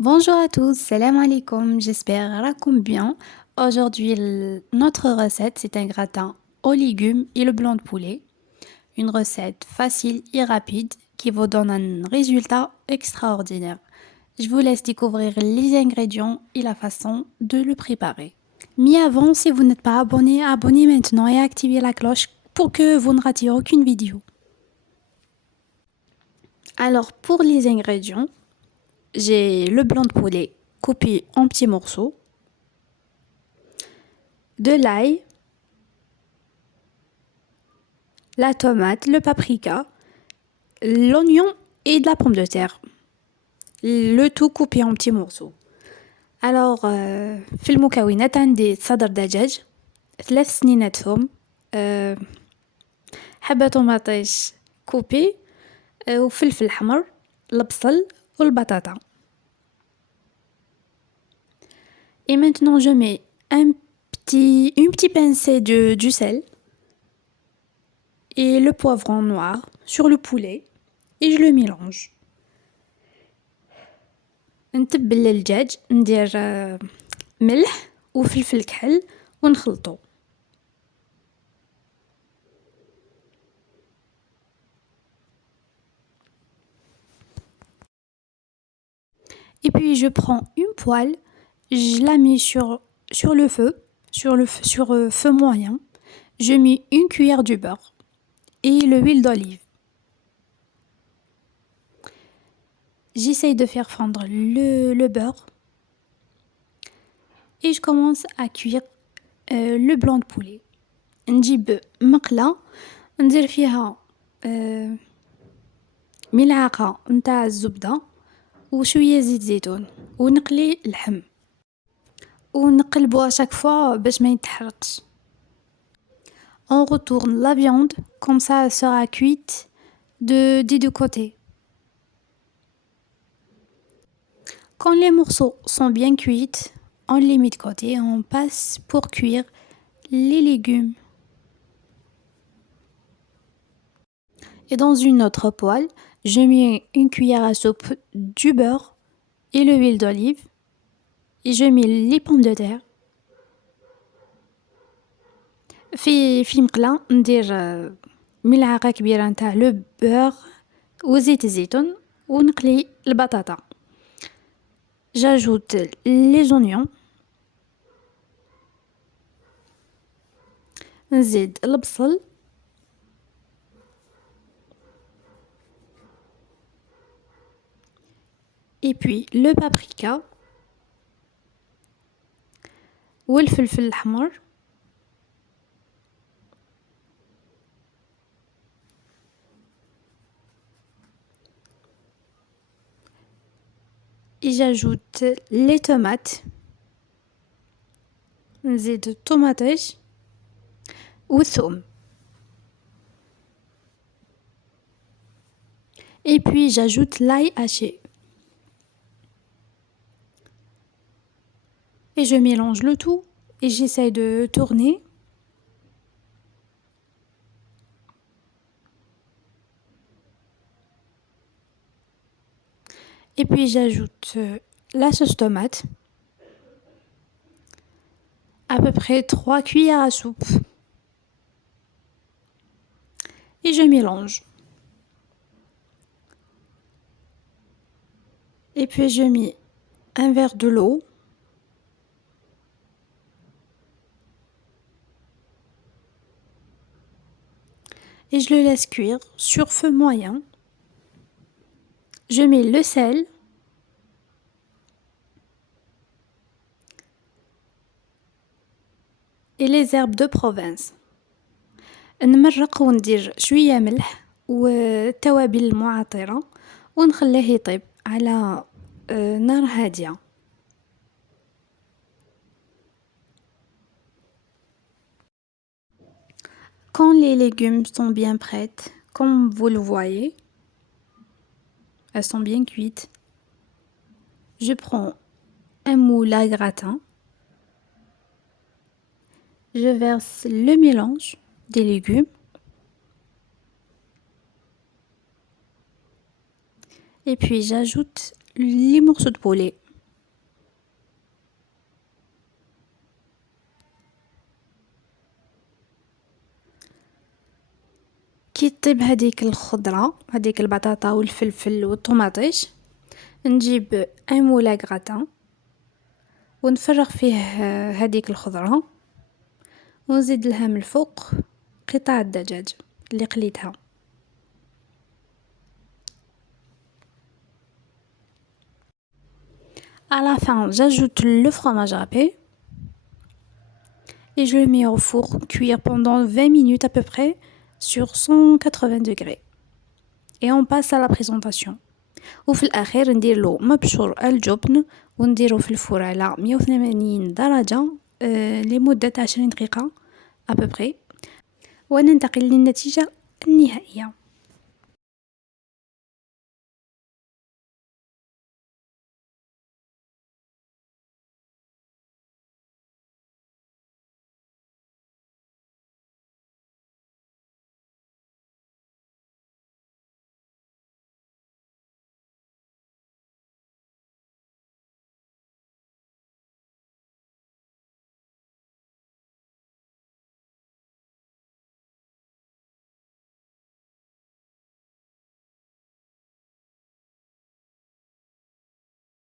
Bonjour à tous, salam alaikum, j'espère raconte bien. Aujourd'hui, notre recette, c'est un gratin aux légumes et le blanc de poulet. Une recette facile et rapide qui vous donne un résultat extraordinaire. Je vous laisse découvrir les ingrédients et la façon de le préparer. Mais avant, si vous n'êtes pas abonné, abonnez maintenant et activez la cloche pour que vous ne ratiez aucune vidéo. Alors, pour les ingrédients, j'ai le blanc de poulet coupé en petits morceaux, de l'ail, la tomate, le paprika, l'oignon et de la pomme de terre. Le tout coupé en petits morceaux. Alors في المكونات عندي صدر دجاج 3 سنينات ثوم حبة طماطيش كوبي وفلفل حمر البصل والبطاطا. Et maintenant je mets une petite pincée du sel et le poivron noir sur le poulet et je le mélange. نتبل الدجاج ندير ملح وفلفل كحل ونخلطو. Et puis je prends une poêle, je la mets sur le feu, sur feu moyen. Je mets une cuillère de beurre et l'huile d'olive. J'essaye de faire fondre le beurre et je commence à cuire le blanc de poulet. نجيب مقلة ندير فيها ملعقة نتاع الزبدة وشوية زيت زيتون ونقلي اللحم ونقلبو à chaque fois باش ما يتحرقش. On retourne la viande comme ça elle sera cuite des deux côtés. Quand les morceaux sont bien cuits, on les met de côté et on passe pour cuire les légumes. Et dans une autre poêle, je mets une cuillère à soupe du beurre et l'huile d'olive et je mets les pommes de terre. في مقلة ندير ملعقة كبيرة نتاع لو بور وزيت الزيتون ونقلي البطاطا. J'ajoute les oignons. نزيد البصل. Et puis le paprika والفلفل الأحمر. Et j'ajoute les tomates. نزيد الطماطيش والثوم. Et puis j'ajoute l'ail haché. Et je mélange le tout et j'essaye de tourner. Et puis j'ajoute la sauce tomate. À peu près 3 cuillères à soupe. Et je mélange. Et puis je mets un verre de l'eau. Et je le laisse cuire sur feu moyen. Je mets le sel. Et les herbes de Provence. نمرق وندير شوية ملح والتوابل المعطرة ونخليه يطيب على نار هادية. Quand les légumes sont bien prêts, comme vous le voyez, elles sont bien cuites, je prends un moule à gratin, je verse le mélange des légumes et puis j'ajoute les morceaux de poulet نطيب هذيك الخضرة، هذيك البطاطا والفلفل والطماطيش. نجيب ان مولان غراتان ونفرغ فيه هذيك الخضرة، ونزيد لها من الفوق قطع الدجاج اللي قليتها. À la fin, j'ajoute le fromage râpé et je le mets au four cuire pendant 20 minutes à peu près sur 180 degrés. Et on passe à la présentation. وفي الأخير نديرلو مبشور الجبن ونديرو في الفور على 180 درجة لمدة 20 دقيقة à peu près، وننتقل للنتيجة النهائية.